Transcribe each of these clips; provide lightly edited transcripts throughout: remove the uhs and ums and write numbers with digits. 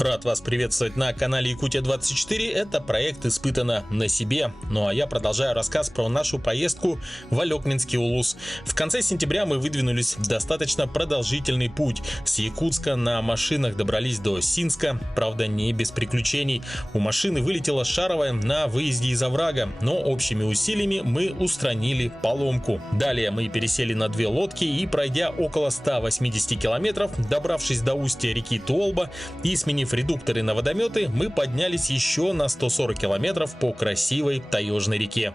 Рад вас приветствовать на канале Якутия-24. Это проект «Испытано на себе». Ну а я продолжаю рассказ про нашу поездку в Алекминский улус. В конце сентября мы выдвинулись в достаточно продолжительный путь. С Якутска на машинах добрались до Синска, правда не без приключений. У машины вылетела шаровая на выезде из оврага, но общими усилиями мы устранили поломку. Далее мы пересели на две лодки и, пройдя около 180 километров, добравшись до устья реки Туолба и сменив редукторы на водометы, мы поднялись еще на 140 километров по красивой таежной реке.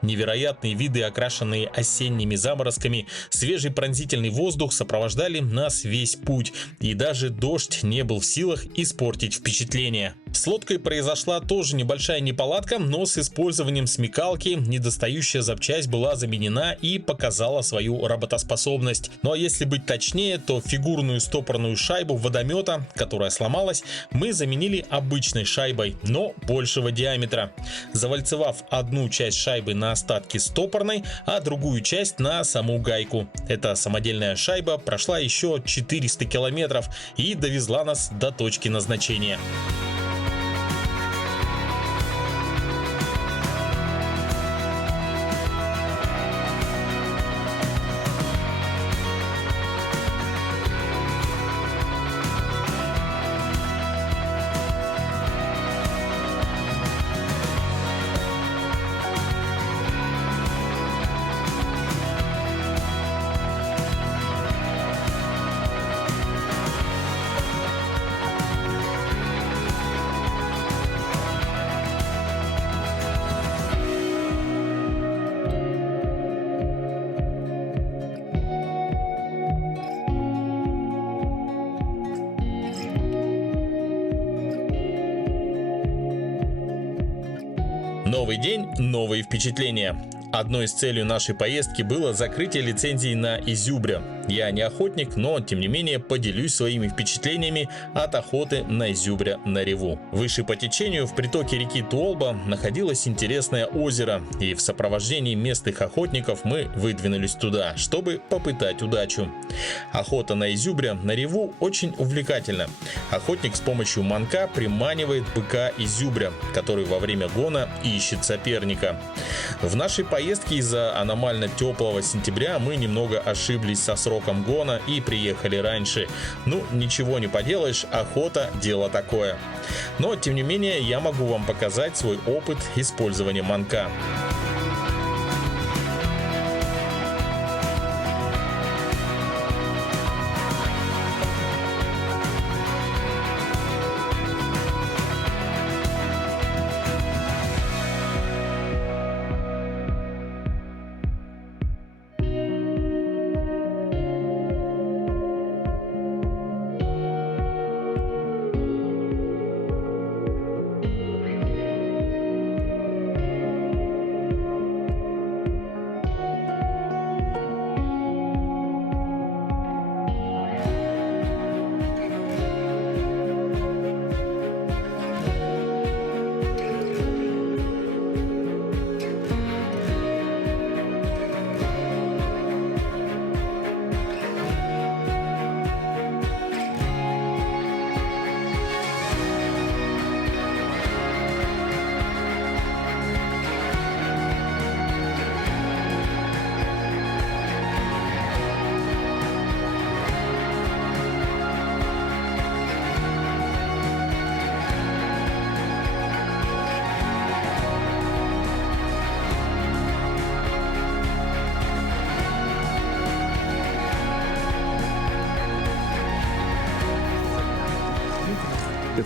Невероятные виды, окрашенные осенними заморозками, свежий пронзительный воздух сопровождали нас весь путь, и даже дождь не был в силах испортить впечатление. С лодкой произошла тоже небольшая неполадка, но с использованием смекалки недостающая запчасть была заменена и показала свою работоспособность. Ну а если быть точнее, то фигурную стопорную шайбу водомета, которая сломалась, мы заменили обычной шайбой, но большего диаметра, завальцевав одну часть шайбы на остатки стопорной, а другую часть на саму гайку. Эта самодельная шайба прошла еще 400 километров и довезла нас до точки назначения. Новый день, новые впечатления. Одной из целей нашей поездки было закрытие лицензии на изюбря. Я не охотник, но тем не менее поделюсь своими впечатлениями от охоты на изюбря на Реву. Выше по течению в притоке реки Туолба находилось интересное озеро, и в сопровождении местных охотников мы выдвинулись туда, чтобы попытать удачу. Охота на изюбря на Реву очень увлекательна. Охотник с помощью манка приманивает быка изюбря, который во время гона ищет соперника. В нашей поездке из-за аномально теплого сентября мы немного ошиблись со сроком гона и приехали раньше. Ну, ничего не поделаешь, охота – дело такое. Но, тем не менее, я могу вам показать свой опыт использования манка.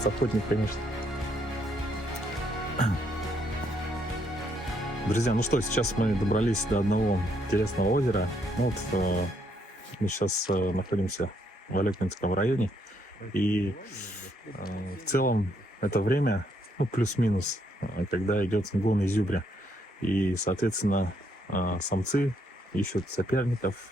Охотник, конечно. Друзья, ну что, сейчас мы добрались до одного интересного озера. Вот мы сейчас находимся в Алекминском районе. И в целом это время, ну, плюс-минус, когда идет гон изюбря. И, соответственно, самцы ищут соперников.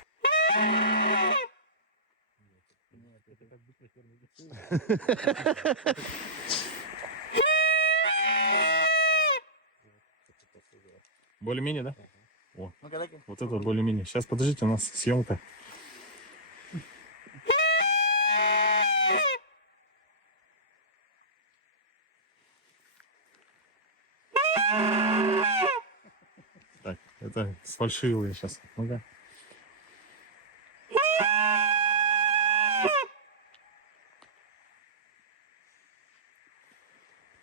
Более-менее, да? О, вот это более-менее. Сейчас, подождите, у нас съемка. Так, это сфальшивые сейчас. Ну-ка.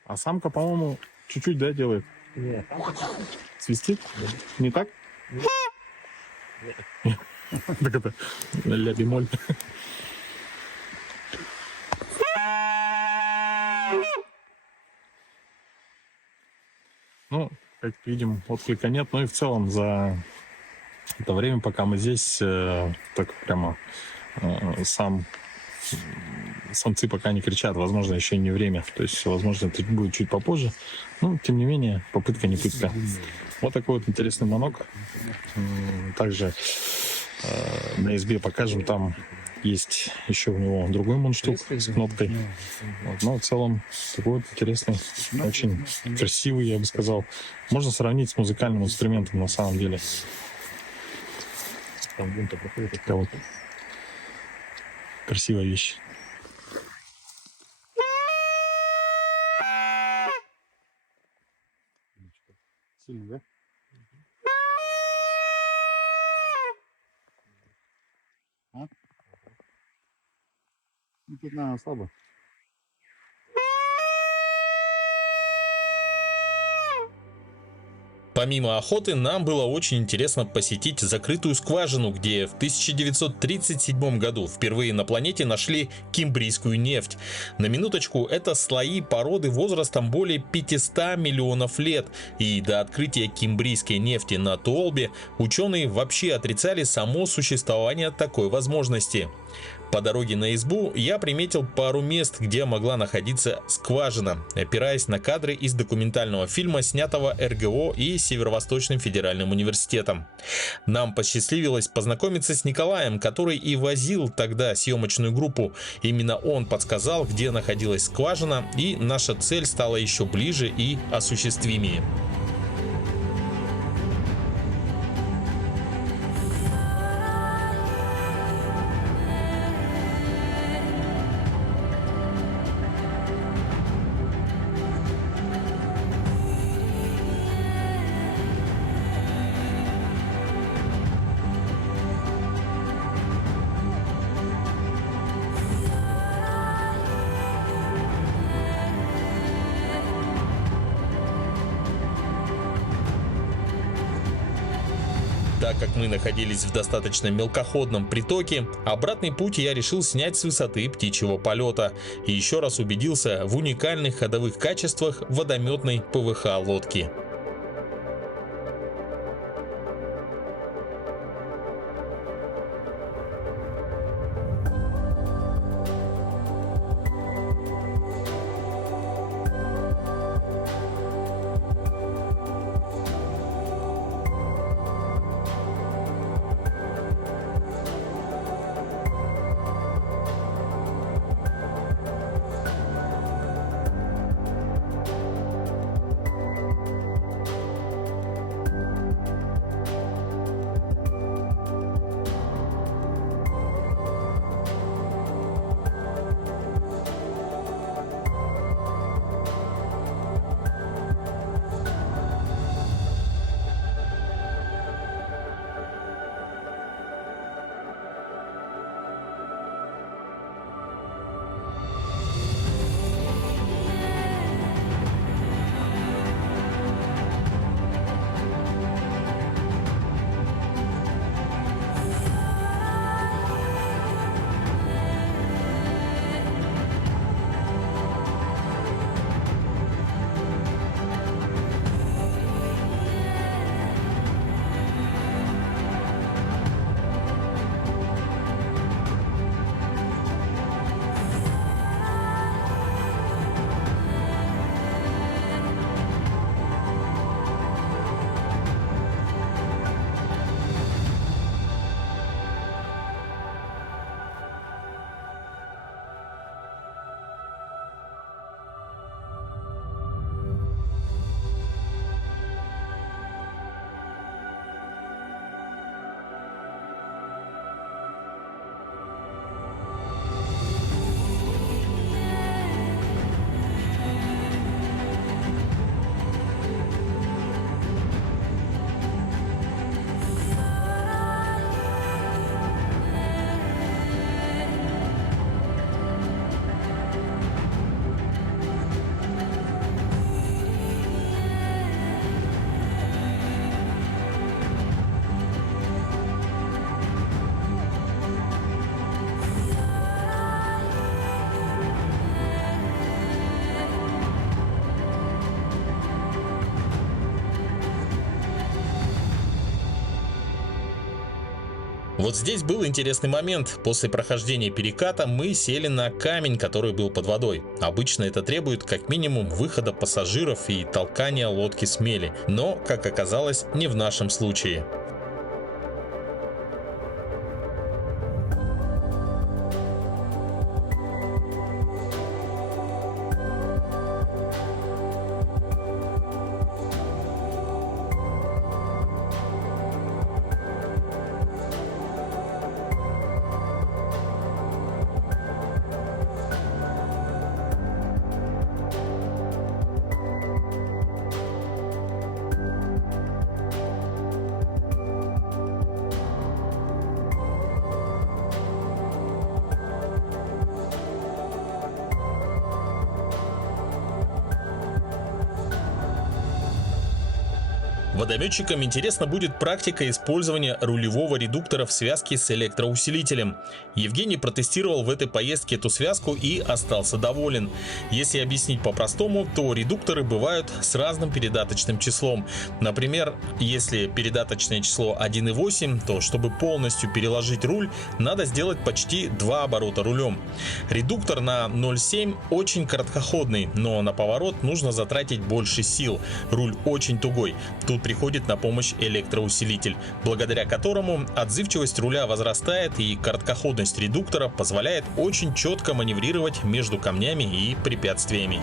А самка, по-моему, чуть-чуть, да, делает? Нет. Свистит? Не так? Так это ля-бемоль. Ну, как видим, отклика нет. Ну и в целом за это время, пока мы здесь, так прямо самцы пока не кричат. Возможно, еще не время. То есть, возможно, это будет чуть попозже. Но, тем не менее, попытка не пытка. Вот такой вот интересный манок. Также на избе покажем. Там есть еще у него другой мундштук с кнопкой. Вот. Но в целом такой вот интересный, очень красивый, я бы сказал. Можно сравнить с музыкальным инструментом на самом деле. Такая вот красивая вещь. Сильно, да? А? Ну, тут, наверное, слабо. Помимо охоты, нам было очень интересно посетить закрытую скважину, где в 1937 году впервые на планете нашли кембрийскую нефть. На минуточку, это слои породы возрастом более 500 миллионов лет, и до открытия кембрийской нефти на Туолбе ученые вообще отрицали само существование такой возможности. По дороге на избу я приметил пару мест, где могла находиться скважина, опираясь на кадры из документального фильма, снятого РГО и Северо-Восточным федеральным университетом. Нам посчастливилось познакомиться с Николаем, который и возил тогда съемочную группу. Именно он подсказал, где находилась скважина, и наша цель стала еще ближе и осуществимее. Так как мы находились в достаточно мелководном притоке, обратный путь я решил снять с высоты птичьего полета и еще раз убедился в уникальных ходовых качествах водометной ПВХ-лодки. Вот здесь был интересный момент. После прохождения переката мы сели на камень, который был под водой. Обычно это требует как минимум выхода пассажиров и толкания лодки с мели. Но, как оказалось, не в нашем случае. Водометчикам интересна будет практика использования рулевого редуктора в связке с электроусилителем. Евгений протестировал в этой поездке эту связку и остался доволен. Если объяснить по-простому, то редукторы бывают с разным передаточным числом. Например, если передаточное число 1,8, то чтобы полностью переложить руль, надо сделать почти 2 оборота рулем. Редуктор на 0,7 очень короткоходный, но на поворот нужно затратить больше сил. Руль очень тугой. Тут приходит на помощь электроусилитель, благодаря которому отзывчивость руля возрастает и короткоходность редуктора позволяет очень четко маневрировать между камнями и препятствиями.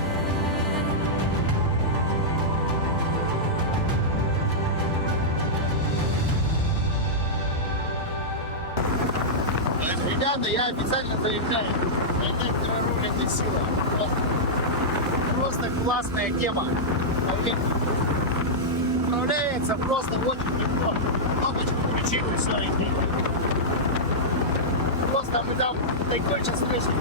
Ребята, я официально заявляю, электроруль — это сила. Просто классная тема. Управляется просто очень легко. Кнопочку включил и все, и просто мы там такой сейчас слышим.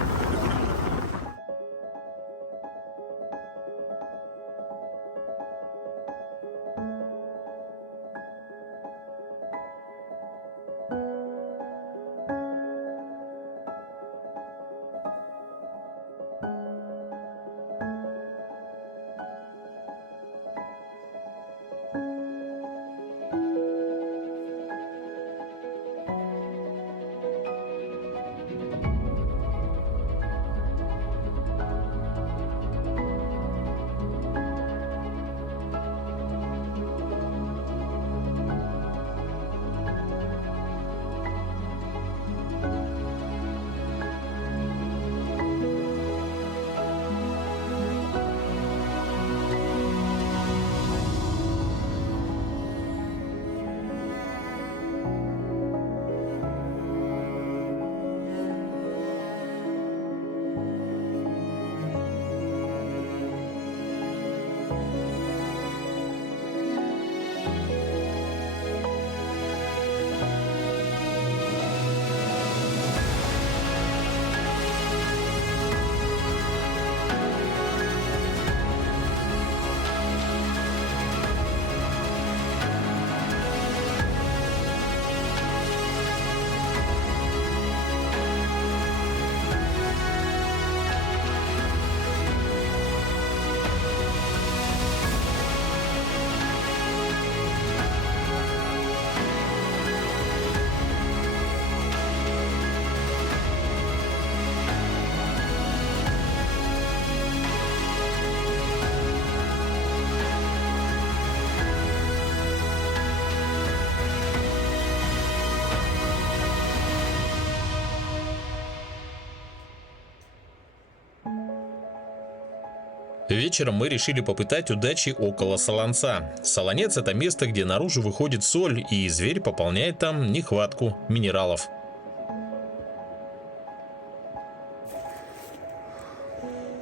Вечером мы решили попытать удачи около Солонца. Солонец — это место, где наружу выходит соль, и зверь пополняет там нехватку минералов.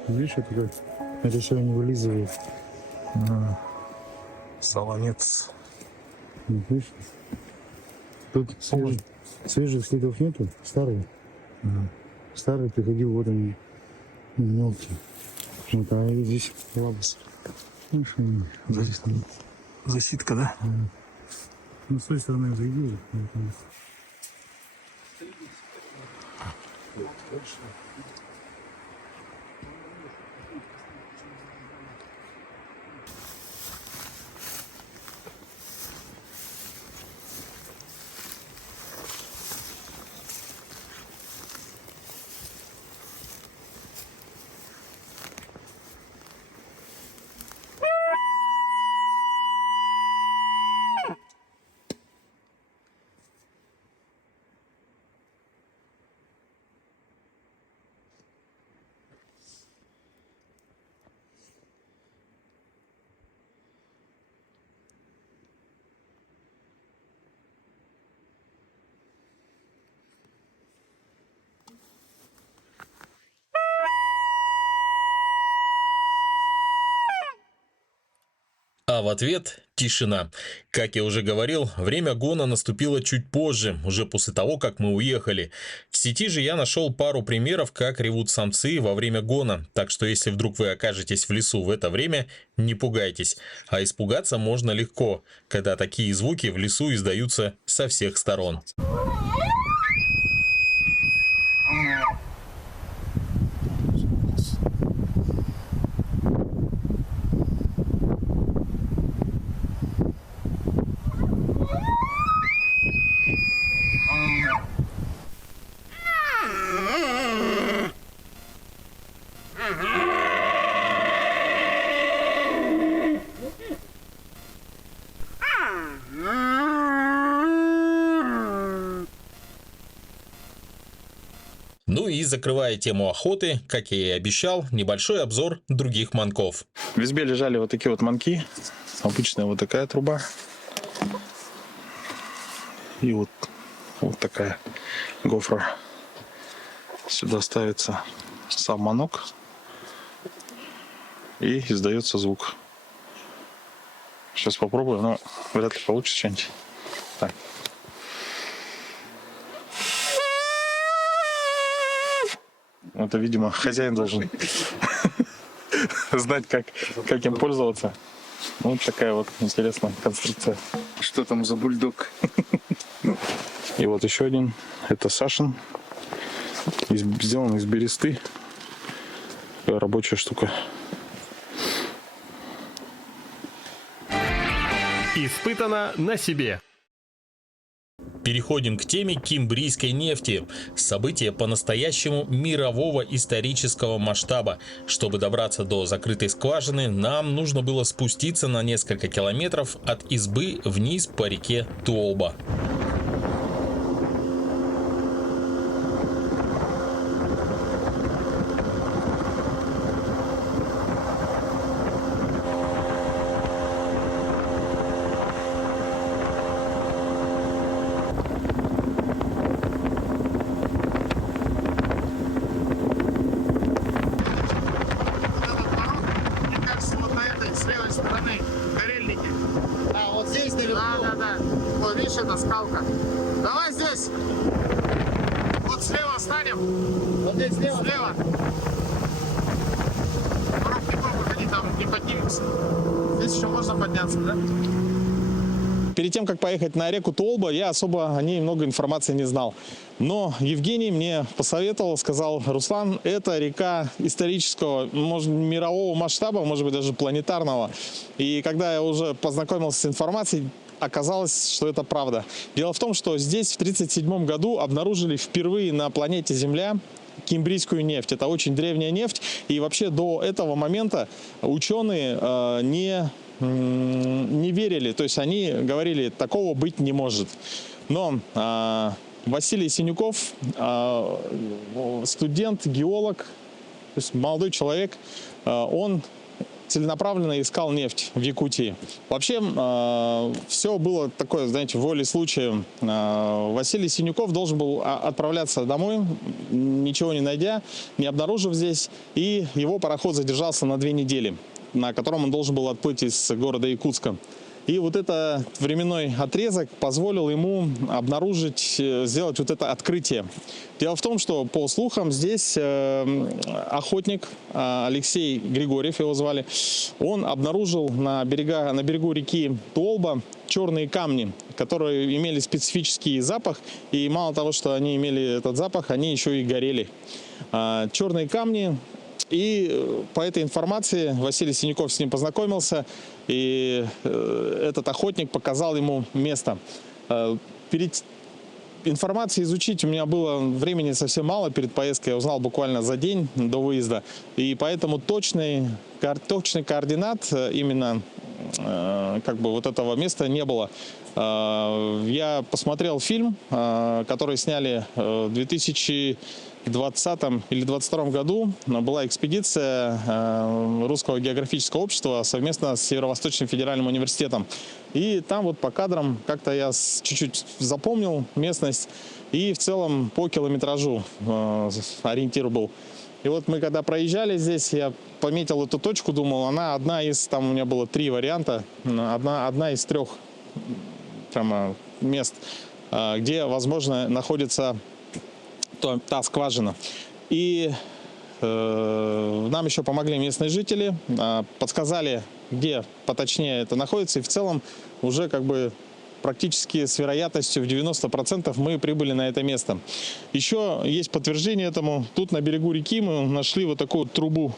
Видишь, это как? Это что не вылизывает. Солонец. Видишь? Тут свежих следов нету, старые. Старый приходил, вот они, мелкие. Вот, а здесь лабус. Засидка, да? Ну, с той стороны зайди. в ответ тишина. Как я уже говорил, время гона наступило чуть позже, уже после того, как мы уехали. В сети же я нашел пару примеров, как ревут самцы во время гона, так что если вдруг вы окажетесь в лесу в это время, не пугайтесь. А испугаться можно легко, когда такие звуки в лесу издаются со всех сторон. Ну и закрывая тему охоты, как я и обещал, небольшой обзор других манков. В избе лежали вот такие вот манки. Обычная вот такая труба. И вот такая гофра. Сюда ставится сам манок. И издается звук. Сейчас попробую, но вряд ли получится что-нибудь. Так. Это, видимо, хозяин должен знать, как им пользоваться. Вот такая вот интересная конструкция. Что там за бульдог? И вот еще один. Это Сашин. Сделан из бересты. Такая рабочая штука. Испытано на себе. Переходим к теме кимбрийской нефти. Событие по-настоящему мирового исторического масштаба. Чтобы добраться до закрытой скважины, нам нужно было спуститься на несколько километров от избы вниз по реке Туолба. Это скалка. Давай здесь. Вот слева станем. Вот здесь слева. Вокруг не выходи, там не поднимемся. Здесь еще можно подняться, да? Перед тем, как поехать на реку Туолба, я особо о ней много информации не знал. Но Евгений мне посоветовал, сказал: Руслан, это река исторического, может, мирового масштаба, может быть, даже планетарного. И когда я уже познакомился с информацией, оказалось, что это правда. Дело в том, что здесь в 1937 году обнаружили впервые на планете Земля кимбрийскую нефть. Это очень древняя нефть. И вообще до этого момента ученые не верили. То есть они говорили, такого быть не может. Но Василий Синюков, студент, геолог, то есть молодой человек, он целенаправленно искал нефть в Якутии. Вообще, все было такое, знаете, волей случая. Василий Синюков должен был отправляться домой, ничего не найдя, не обнаружив здесь, и его пароход задержался на 2 недели, на котором он должен был отплыть из города Якутска. И вот этот временной отрезок позволил ему обнаружить, сделать вот это открытие. Дело в том, что по слухам здесь охотник Алексей Григорьев, его звали, он обнаружил на берегу реки Туолба черные камни, которые имели специфический запах. И мало того, что они имели этот запах, они еще и горели. Черные камни. И по этой информации Василий Синюков с ним познакомился, и этот охотник показал ему место. Перед информацией изучить у меня было времени совсем мало перед поездкой, я узнал буквально за день до выезда, и поэтому точный координат именно как бы вот этого места не было. Я посмотрел фильм, который сняли в 2020 или 2022 году. Была экспедиция Русского географического общества совместно с Северо-Восточным федеральным университетом. И там вот по кадрам как-то я чуть-чуть запомнил местность. И в целом по километражу ориентир был. И вот мы когда проезжали здесь, я пометил эту точку, думал, она одна из, там у меня было 3 варианта, одна из 3 прямо мест, где, возможно, находится та скважина. И нам еще помогли местные жители, подсказали, где поточнее это находится. И в целом уже как бы практически с вероятностью в 90% мы прибыли на это место. Еще есть подтверждение этому. Тут на берегу реки мы нашли вот такую трубу.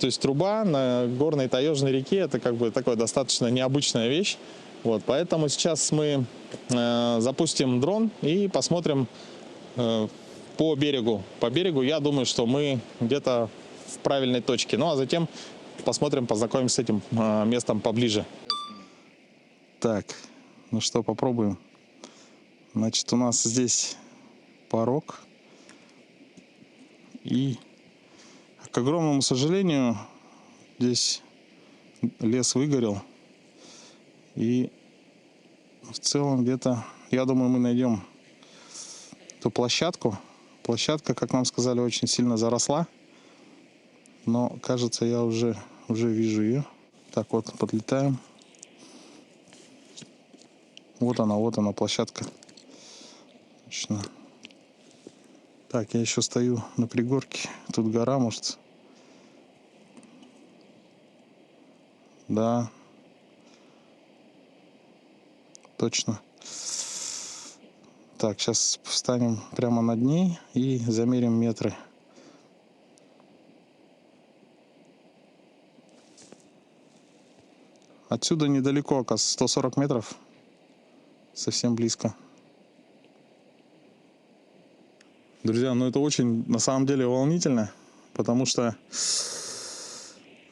То есть труба на горной таежной реке. Это как бы такая достаточно необычная вещь. Вот, поэтому сейчас мы запустим дрон и посмотрим по берегу. По берегу я думаю, что мы где-то в правильной точке. Ну а затем посмотрим, познакомимся с этим местом поближе. Так, ну что, попробуем. Значит, у нас здесь порог. И, к огромному сожалению, здесь лес выгорел. И в целом где-то, я думаю, мы найдем эту площадку. Площадка, как нам сказали, очень сильно заросла. Но, кажется, я уже вижу ее. Так, вот, подлетаем. Вот она, площадка. Точно. Так, я еще стою на пригорке. Тут гора, может. Да. Точно. Так, сейчас встанем прямо над ней и замерим метры. Отсюда недалеко, оказывается, 140 метров. Совсем близко. Друзья, ну это очень, на самом деле, волнительно, потому что,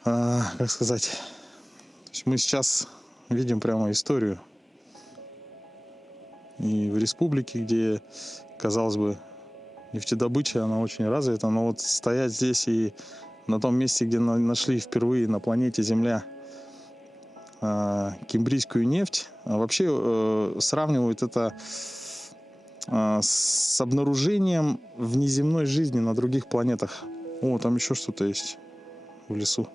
как сказать, то есть мы сейчас видим прямо историю. И в республике, где, казалось бы, нефтедобыча, она очень развита, но вот стоять здесь и на том месте, где нашли впервые на планете Земля кембрийскую нефть, вообще сравнивают это с обнаружением внеземной жизни на других планетах. О, там еще что-то есть в лесу.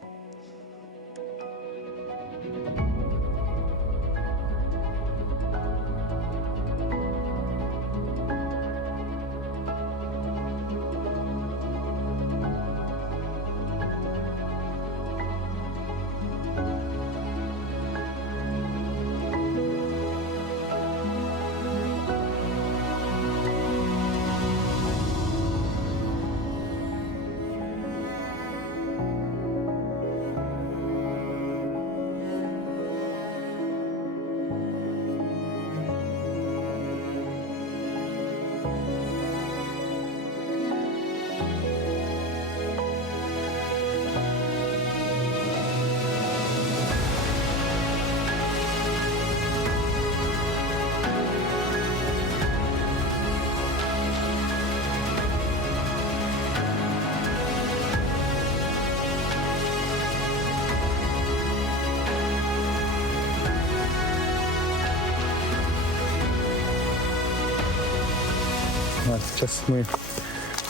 Сейчас мы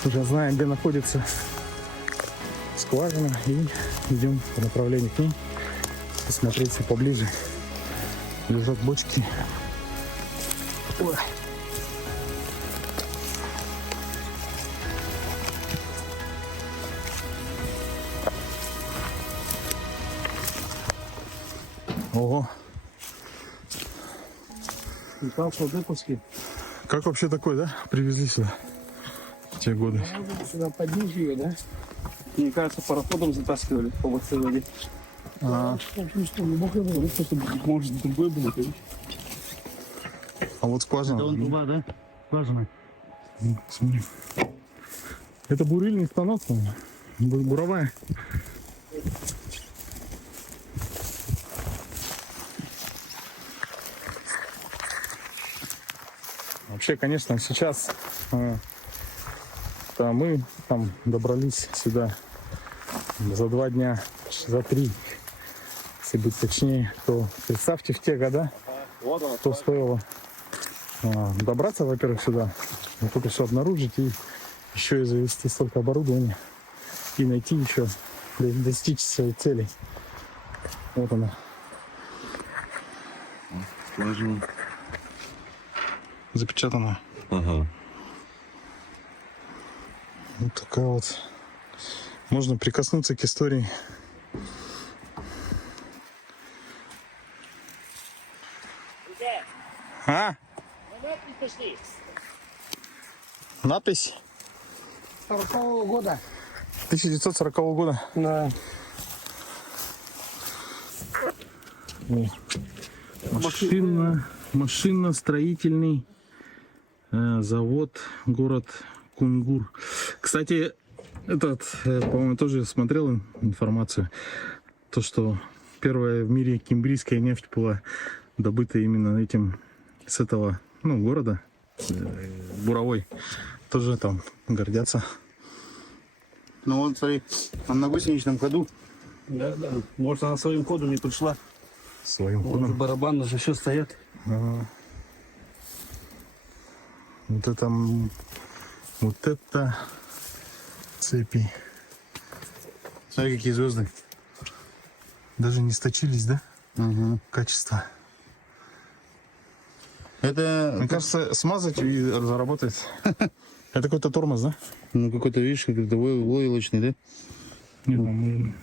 уже знаем, где находится скважина, и идем по направлению к ней посмотреться поближе. Лежат бочки. Ой. Ого. Как вообще такой, да? Привезли сюда в те годы. Сюда поднять ее, да? Мне кажется, пароходом затаскивали по большой воде. А Глубокое было, просто может другой было. вот скважина. Да он труба, да? Скважина. Смотри. Это бурильный станок, буровая. Вообще, конечно, сейчас мы там добрались сюда за 2 дня, за 3, если быть точнее, то представьте в те года, что стоило добраться, во-первых, сюда, а тут еще обнаружить и еще и завести столько оборудования. и найти еще, достичь своей цели. Вот она. Запечатана. Ага. Вот такая вот. Можно прикоснуться к истории. А? Надпись 40-го года. 1940 года. Да. Машинно-строительный завод, город Кунгур. Кстати, по-моему, тоже смотрел информацию, то, что первая в мире кембрийская нефть была добыта именно с этого, города, буровой. Тоже там гордятся. Ну вот, смотри, он на гусеничном ходу. Да. Может, она своим ходом не пришла. Своим Вот ходом. барабаны же еще стоят. Вот это цепи. Смотри, какие звезды. Даже не сточились, да? Ага. Качество. Это, Мне кажется, смазать и заработает. Это какой-то тормоз, да? ну, какой-то, видишь, какой-то войлочный, да? Нет, по-моему,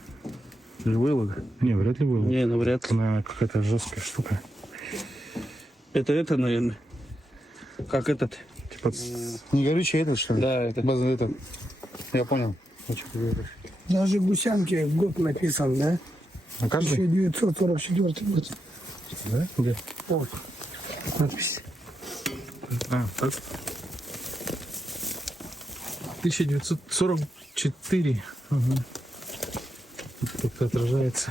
войлок. Не, вряд ли войлок. Не, навряд Это, наверное, какая-то жесткая штука. Это, наверное. Как этот. Типа, Не горючий этот, что ли? Да, это. База этот. Я понял. Даже гусянки год написан, да? на каждый? 1944 год. Да? Где? Вот. Надпись. А, так. 1944. Ага. Как-то отражается.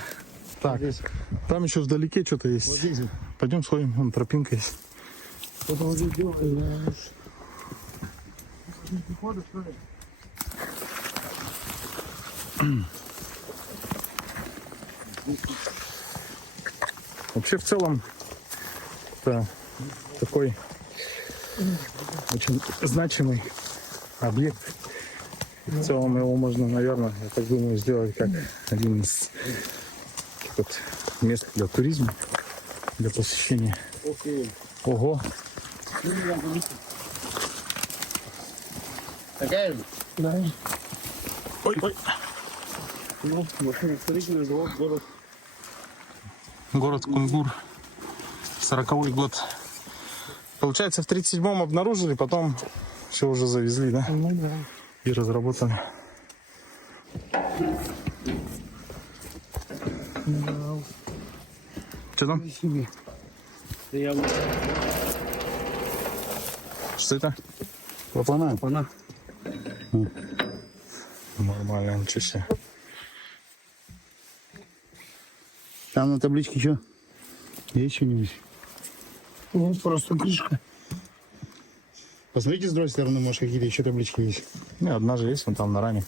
Так, там еще вдалеке что-то есть. Пойдем сходим, вон тропинка есть. Это уже делали. Вообще, в целом, это такой очень значимый объект. В целом его можно, наверное, я так думаю, сделать как один из мест для туризма, для посещения. Ого! Такая? Да. Ой. Ну, машиностроительный завод, город. Город Кунгур. 40-й год. Получается, в 37-м обнаружили, потом все уже завезли, да? Ну да. И разработали. Что там? Я Что это? Клапана. она. Нормально, ничего себе. Там на табличке что? Есть что-нибудь? Вот просто крышка. Посмотрите с другой стороны, может, какие-то еще таблички есть. Не, одна же есть, вон там на раме.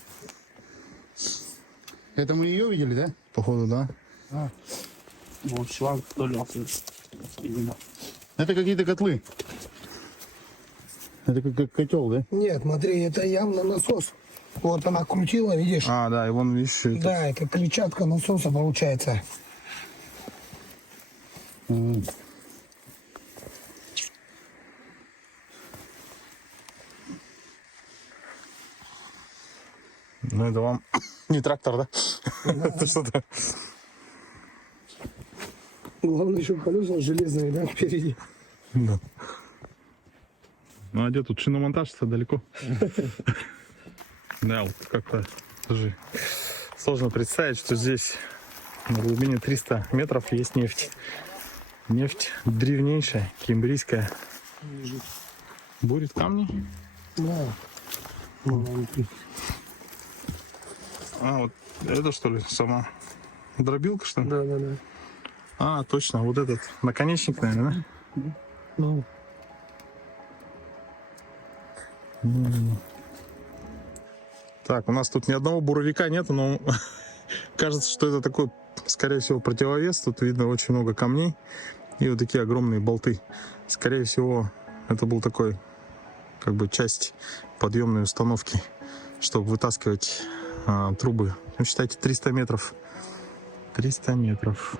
Это мы ее видели, да? Походу, да. Вот шланг вдолился. Видимо. Это какие-то котлы. Это как котел, да? Нет, смотри, это явно насос. Вот она крутила, видишь? А, да, и вон, видишь, это- Да, это клетчатка насоса получается. Ну, это вам не трактор, да? Это что-то. Главное, еще колеса железные, да, впереди. Да. Ну, а где тут шиномонтаж-то далеко? Да, вот как-то даже сложно представить, что здесь на глубине 300 метров есть нефть. Нефть древнейшая, кембрийская. Бурит камни. Да. А, вот это что ли сама дробилка, что ли? Да, да, да. А, точно, вот этот наконечник, наверное, да? Ну, Так, у нас тут ни одного буровика нету, но кажется, что это такой, скорее всего, противовес. Тут видно очень много камней и вот такие огромные болты. Скорее всего, это был такой, как бы, часть подъемной установки, чтобы вытаскивать трубы. Ну, считайте, 300 метров. 300 метров.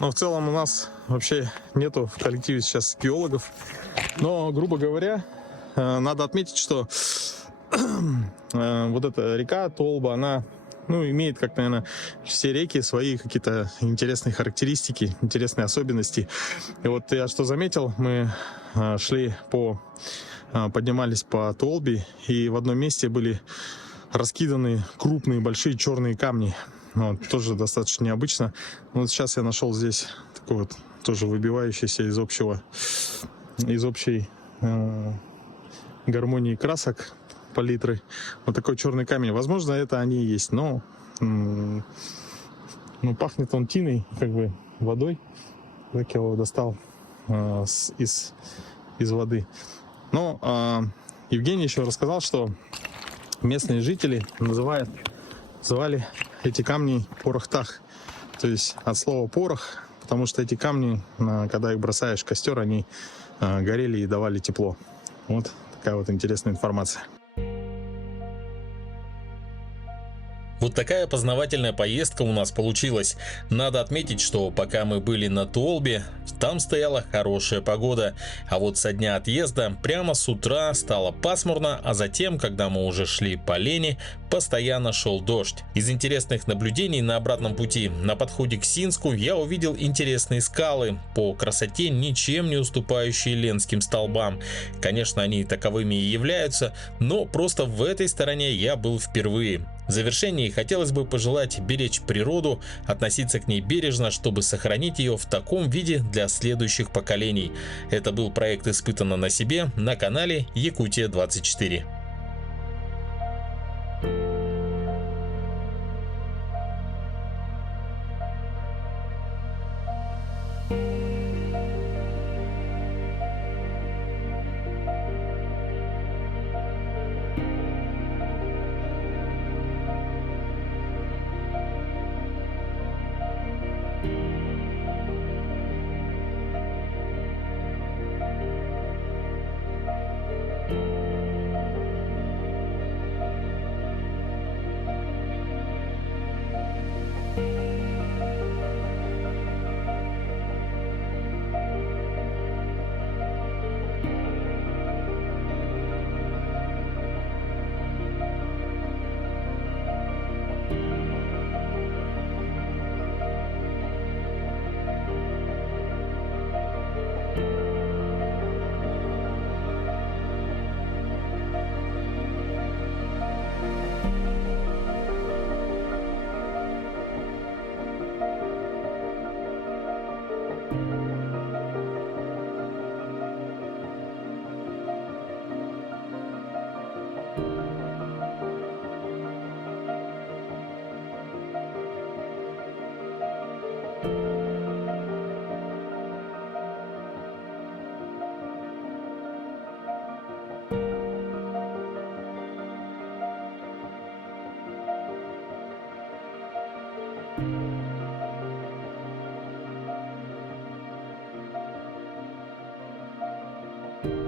Но в целом у нас вообще нету в коллективе сейчас геологов. Но, грубо говоря, надо отметить, что вот эта река Толба, она, ну, имеет, как, наверное, все реки свои какие-то интересные характеристики, интересные особенности. И вот я что заметил, мы поднимались по Толбе, и в одном месте были раскиданы крупные большие черные камни. Вот, тоже достаточно необычно. Вот сейчас я нашел здесь такой вот тоже выбивающийся из общей гармонии красок палитры. Вот такой черный камень. Возможно, это они и есть, но пахнет он тиной, как бы водой. Так я его достал из воды. Но Евгений еще рассказал, что местные жители называли эти камни порохтах, то есть от слова порох, потому что эти камни, когда их бросаешь в костер, они горели и давали тепло. Вот такая вот интересная информация. Вот такая познавательная поездка у нас получилась. Надо отметить, что пока мы были на Толбе, там стояла хорошая погода. А вот со дня отъезда прямо с утра стало пасмурно, а затем, когда мы уже шли по Лени, постоянно шел дождь. Из интересных наблюдений на обратном пути на подходе к Синску я увидел интересные скалы, по красоте ничем не уступающие ленским столбам. Конечно, они таковыми и являются, но просто в этой стороне я был впервые. В завершении хотелось бы пожелать беречь природу, относиться к ней бережно, чтобы сохранить ее в таком виде для следующих поколений. Это был проект «Испытано на себе» на канале Якутия-24. Пока.